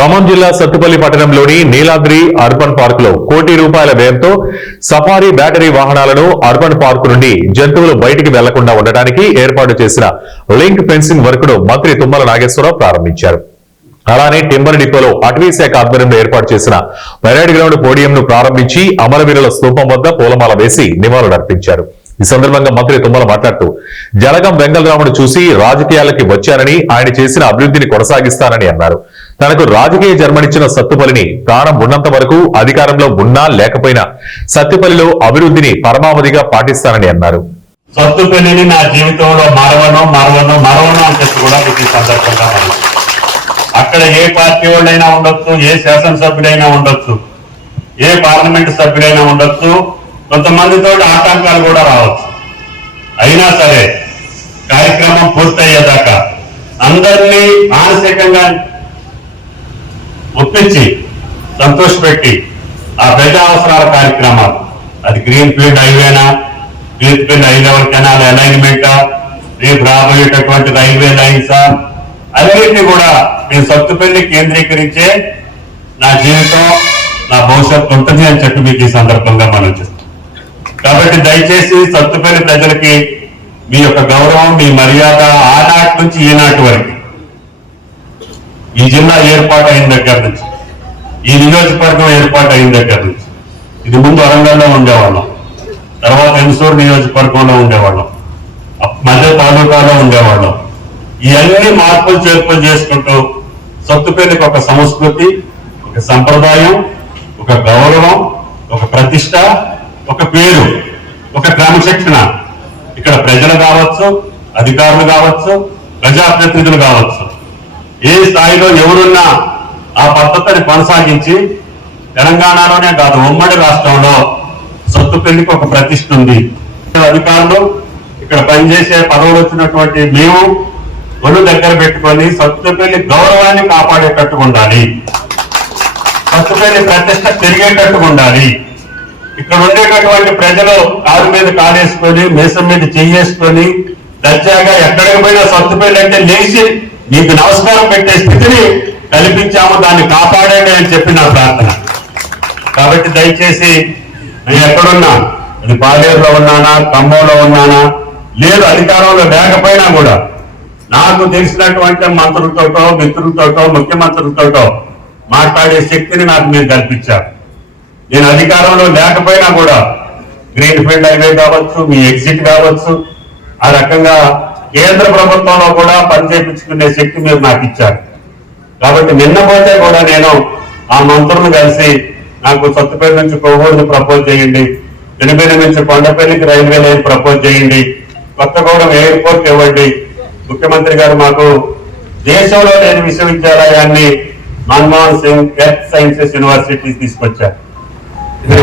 ఖమ్మం జిల్లా సత్తుపల్లి పట్టణంలోని Neeladri urban park లో ₹1 కోటి వ్యయంతో సఫారీ బ్యాటరీ వాహనాలను అర్బన్ పార్క్ నుండి జంతువులు బయటికి వెళ్లకుండా ఉండడానికి ఏర్పాటు చేసిన లింక్ ఫెన్సింగ్ వర్క్ ను మంత్రి తుమ్మల నాగేశ్వరరావు ప్రారంభించారు. అలానే టింబర్ డిపోలో అటవీ శాఖ ఆధ్వర్యంలో ఏర్పాటు చేసిన పెరేడ్ గ్రౌండ్ పోడియం ను ప్రారంభించి అమరవీరుల స్తూపం వద్ద పూలమాల వేసి నివాళులర్పించారు. ఈ సందర్భంగా మంత్రి తుమ్మల మాట్లాడుతూ జలగం వెంగళరామును చూసి రాజకీయాలకి వచ్చానని, ఆయన చేసిన అభివృద్ధిని కొనసాగిస్తానని అన్నారు. తనకు రాజకీయ జన్మనిచ్చిన సత్తుపల్లిని ప్రాణం ఉన్నంత వరకు అధికారంలో ఉన్నా లేకపోయినా సత్తుపల్లిలో అభివృద్ధిని పరమావధిగా పాటిస్తానని అన్నారు. సత్తుపల్లిని నా జీవితంలో మరవను అని చెప్పి కూడా ఈ సందర్భంగా అక్కడ ఏ పార్టీ వాళ్ళైనా ఉండొచ్చు, ఏ శాసనసభ్యుడైనా ఉండొచ్చు, ఏ పార్లమెంటు సభ్యుడైనా ఉండొచ్చు, కొంతమందితో ఆటంకాలు కూడా రావచ్చు. అయినా సరే కార్యక్రమం పూర్తయ్యేదాకా అందరినీ మానసికంగా ఒప్పించి సంతోషపెట్టి ఆ ప్రజా అవసరాల కార్యక్రమాలు, అది గ్రీన్ ఫీల్డ్ హైవేనా, green field high level canal అలైన్మెంటా, రేపు రాబోయేటటువంటి రైల్వే లైన్సా, అన్నింటినీ కూడా నేను సత్తుపల్లి కేంద్రీకరించే నా జీవితం, నా భవిష్యత్తు ఉంటుంది అని చెప్పి మీకు ఈ సందర్భంగా మనం చేస్తాం. కాబట్టి దయచేసి సత్తుపల్లి ప్రజలకి మీ యొక్క గౌరవం, మీ మర్యాద ఆనాటి నుంచి ఈనాటి వరకు, ఈ జిల్లా ఏర్పాటు అయిన దగ్గర నుంచి, ఈ నియోజకవర్గం ఏర్పాటు అయిన దగ్గర నుంచి, ఇది ముందు వరంగల్లో ఉండేవాళ్ళం, తర్వాత ఎన్సూరు నియోజకవర్గంలో ఉండేవాళ్ళం, మధ్య తాలూకాలో ఉండేవాళ్ళం. ఇవన్నీ మార్పులు చేర్పులు చేసుకుంటూ సత్తుపల్లికి ఒక సంస్కృతి, ఒక సంప్రదాయం, ఒక గౌరవం, ఒక ప్రతిష్ట, ఒక పేరు, ఒక క్రమశిక్షణ ఇక్కడ ప్రజలు కావచ్చు, అధికారులు కావచ్చు, ప్రజాప్రతినిధులు కావచ్చు, ఏ స్థాయిలో ఎవరున్నా ఆ పద్ధతిని కొనసాగించి తెలంగాణలోనే కాదు ఉమ్మడి రాష్ట్రంలో సత్తుపల్లికి ఒక ప్రతిష్ఠ ఉంది. అధికారులు ఇక్కడ పనిచేసే పదవులు వచ్చినటువంటి మేము ఒళ్ళు దగ్గర పెట్టుకొని సత్తుపల్లి గౌరవాన్ని కాపాడేటట్టుగా ఉండాలి, సత్తుపల్లి ప్రతిష్ట పెరిగేటట్టుగా ఉండాలి. ఇక్కడ ఉండేటటువంటి ప్రజలు కారు మీద కాలేసుకొని, మీసం మీద చెయ్యేసుకొని దర్జాగా ఎక్కడికి పోయినా సత్తుపల్లి అంటే లేచి మీకు నమస్కారం పెట్టే స్థితిని కల్పించాము, దాన్ని కాపాడండి అని చెప్పి నా ప్రార్థన. కాబట్టి దయచేసి నేను ఎక్కడున్నా, అది పాలేరులో ఉన్నానా, ఖమ్మంలో ఉన్నానా, లేదు అధికారంలో లేకపోయినా కూడా నాకు తెలిసినటువంటి మంత్రులతోటో, మిత్రులతోటో, ముఖ్యమంత్రులతోటో మాట్లాడే శక్తిని నాకు మీరు కల్పించారు. నేను అధికారంలో లేకపోయినా కూడా గ్రీన్ ఫీల్డ్ హైవే కావచ్చు, మీ ఎగ్జిట్ కావచ్చు, ఆ రకంగా కేంద్ర ప్రభుత్వంలో కూడా పనిచేయించుకునే శక్తి మీరు నాకు ఇచ్చారు. కాబట్టి నిన్నపోతే కూడా నేను ఆ మంత్రులను కలిసి నాకు సత్తుపల్లి నుంచి కోవూరుని ప్రపోజ్ చేయండి, పెనుపల్లి నుంచి కొండపల్లికి రైల్వే లైన్ ప్రపోజ్ చేయండి, కొత్తగూడెం ఎయిర్పోర్ట్ ఇవ్వండి. ముఖ్యమంత్రి గారు మాకు దేశంలో లేని విశ్వవిద్యాలయాన్ని Manmohan Singh earth sciences university తీసుకొచ్చారు. ఇది